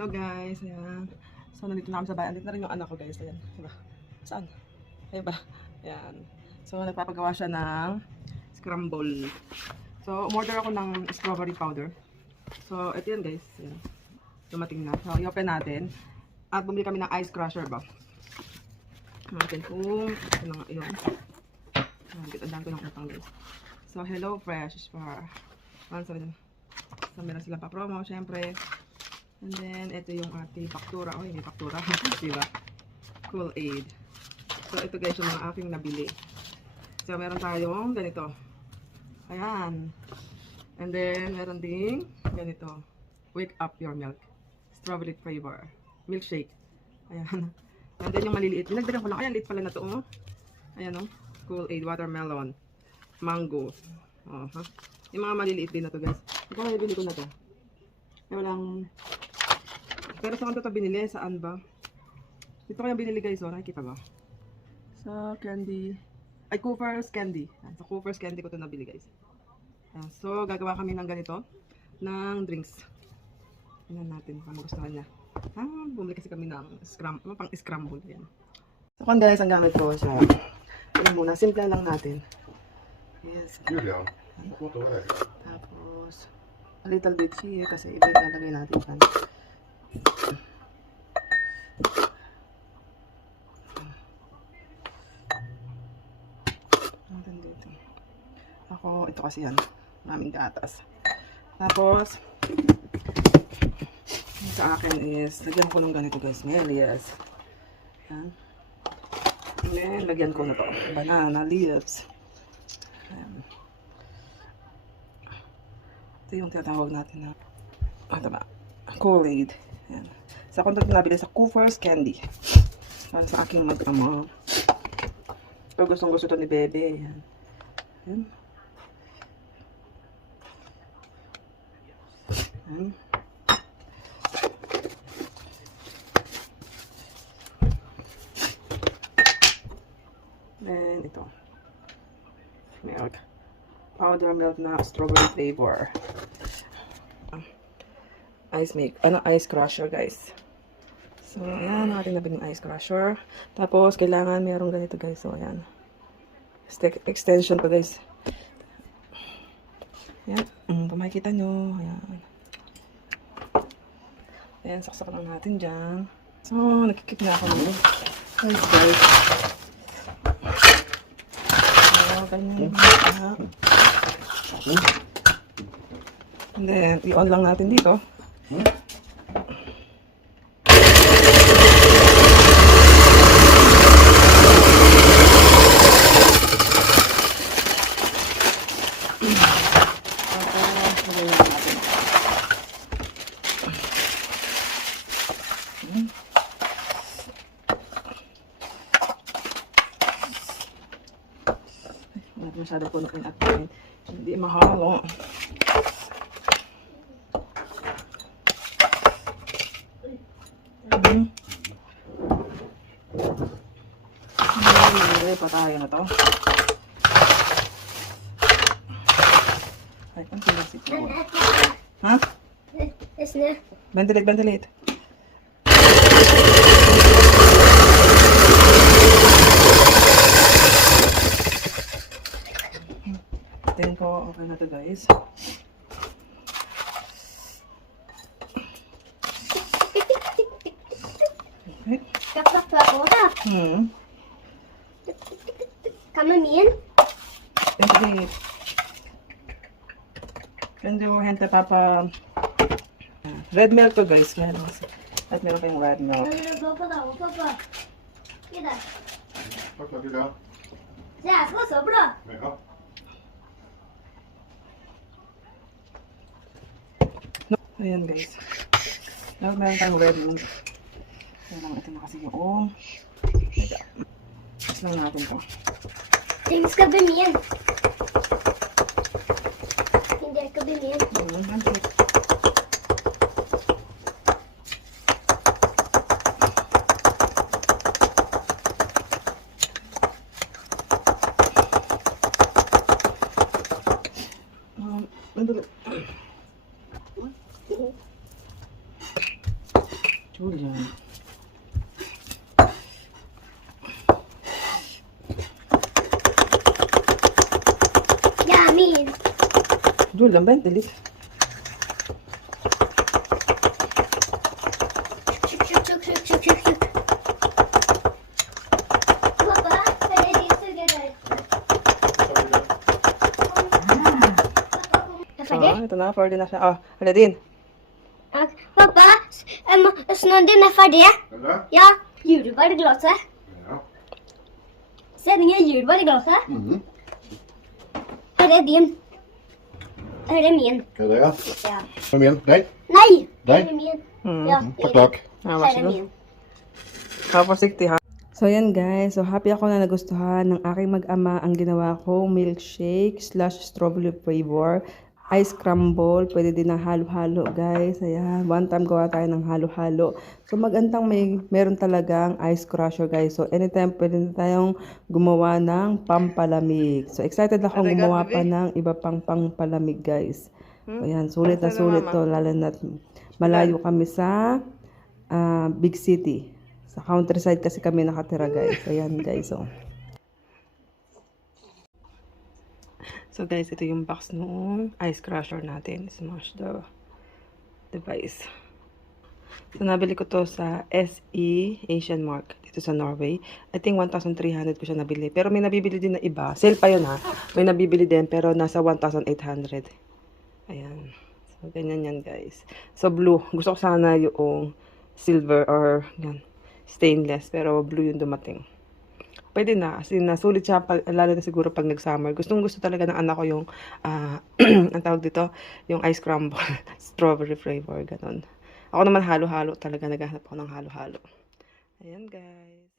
Hello guys, ayan. So, nandito na kami sa bahay. Andito na rin yung anak ko guys, ayan. Diba? Saan? Ayan ba? Ayan. So, nagpapagawa siya ng scramble. So, umorder ako ng strawberry powder. So, ito yan guys. Ayan. Dumating na. So, i-open natin. At bumili kami ng ice crusher ba? Natin kung ito na nga yun. Ang dami ko ng utang guys. So, Hello Fresh for 170. So, meron silang pa-promo, syempre. And then, ito yung ating faktura. Oh, may faktura. Diba? Kool-Aid. So, ito guys yung mga aking nabili. So, meron tayong ganito. Ayan. And then, meron ding ganito. Wake up your milk. Strawberry flavor. Milkshake. Ayan. And then, yung maliliit. Nagdagan ko lang. Ayan, liit pala na to. Oh. Ayan, oh. Kool-Aid, watermelon. Mango. Oh, ha? Yung mga maliliit din na to guys. Ito kaya bili ko na to. Walang... Pero saan ko ito binili? Saan ba? Dito ko yung binili guys, oh. Nakikita ba? Sa candy. Ay, Cooper's Candy. Sa Cooper's Candy ko ito nabili guys. So, gagawa kami ng ganito. Ng drinks. Tingnan natin kung gusto niya. Bumili kasi kami ng pang-scramble. Yan. So, kung guys, ang gamit ko siya. Ito muna. Simple lang natin. Yes. Tapos, a little bit here kasi iba yung lalagay natin dyan. Dito. Ako, ito kasi yan. Maraming gatas. Tapos, sa akin is, lagyan ko ng ganito guys. Melias. Yan. And then, lagyan ko na to. Banana leaves. Ayan. Ito yung tinatawag natin na ito ba? Kool-Aid. Ayan. Sa konto nabili sa Cooper's Candy. Para sa aking mag-ama. So, gustong gusto ito ni Bebe. Ayan. Ayan. Ayan. Then, ito. Milk. Powder milk na strawberry flavor. Ice crusher guys. So, ayan, natin nabili ng ice crusher. Tapos, kailangan mayroong ganito guys. So, ayan. Extension pa guys. Ayan. Kung makikita nyo. Ayan. Ayan, saksak lang natin dyan. So, nakikip na ako nyo. Guys, guys. So, ganyan. And then, i-on lang natin dito. Hindi masyado punuin at hindi mahalo. Hindi pa tayo na to. Ay, ang tilas ito. Ha? Ventilate, ventilate. Tingin ko okay na to guys. Okay. Kan man igen? Ventilate. Kan du hämta pappa red milk to guys. At meron pa yung red milk. Pappa då, pappa. Ge där. Pappa, vill du ha? Ja, så bra. Ja. Ayan guys. Dapat meron tayong red milk. Kaya lang ito na kasi yung Tapos lang natin to. Det ska bli mer. Det ska bli mer. Julian. Yummy. Julian ba? Dali. Shuk, shuk, shuk, shuk, shuk, shuk, shuk. Papa, pwede din together. Pwede? Ito na. 40 na siya. Wala din. Papa, snön din är färdig. Eller? Ja, jordbär i glaset. Ja. Sen är jordbär i glaset. Mm. Här är din. Här är min. Ska jag det? Ja. Kom igen. Nej. Nej! Nej. Här är min. Mm. Ja, Tack, tack. Ah, här är varsågod. min. Kapasikti ha. So yan guys, so happy ako na nagustuhan ng aking mag-ama ang ginawa kong milkshake / strawberry flavor, ice crumble, pwede din ng halo-halo guys. Ayan, one time gawa tayo ng halo-halo. So magandang meron talagang ice crusher guys. So anytime pwede na tayong gumawa ng pampalamig. So excited akong gumawa pa ng iba pang pampalamig guys. So, ayan, sulit na sulit to, lalo na malayo kami sa big city. Sa countryside kasi kami nakatira guys. Ayan guys. So guys, ito yung box noong ice crusher natin. Smash the device. So nabili ko to sa SE Asian Mark dito sa Norway. I think 1,300 ko siya nabili. Pero may nabibili din na iba. Sale pa yun ha. May nabibili din pero nasa 1,800. Ayan. So ganyan yan guys. So blue. Gusto ko sana yung silver or yan, stainless. Pero blue yung dumating. Pwede na. As in, sulit siya, lalo na siguro pag nag-summer. Gustong gusto talaga ng anak ko yung, ang tawag dito, yung ice crumble, strawberry flavor, ganun. Ako naman halo-halo talaga, naghahanap ako ng halo-halo. Ayan guys.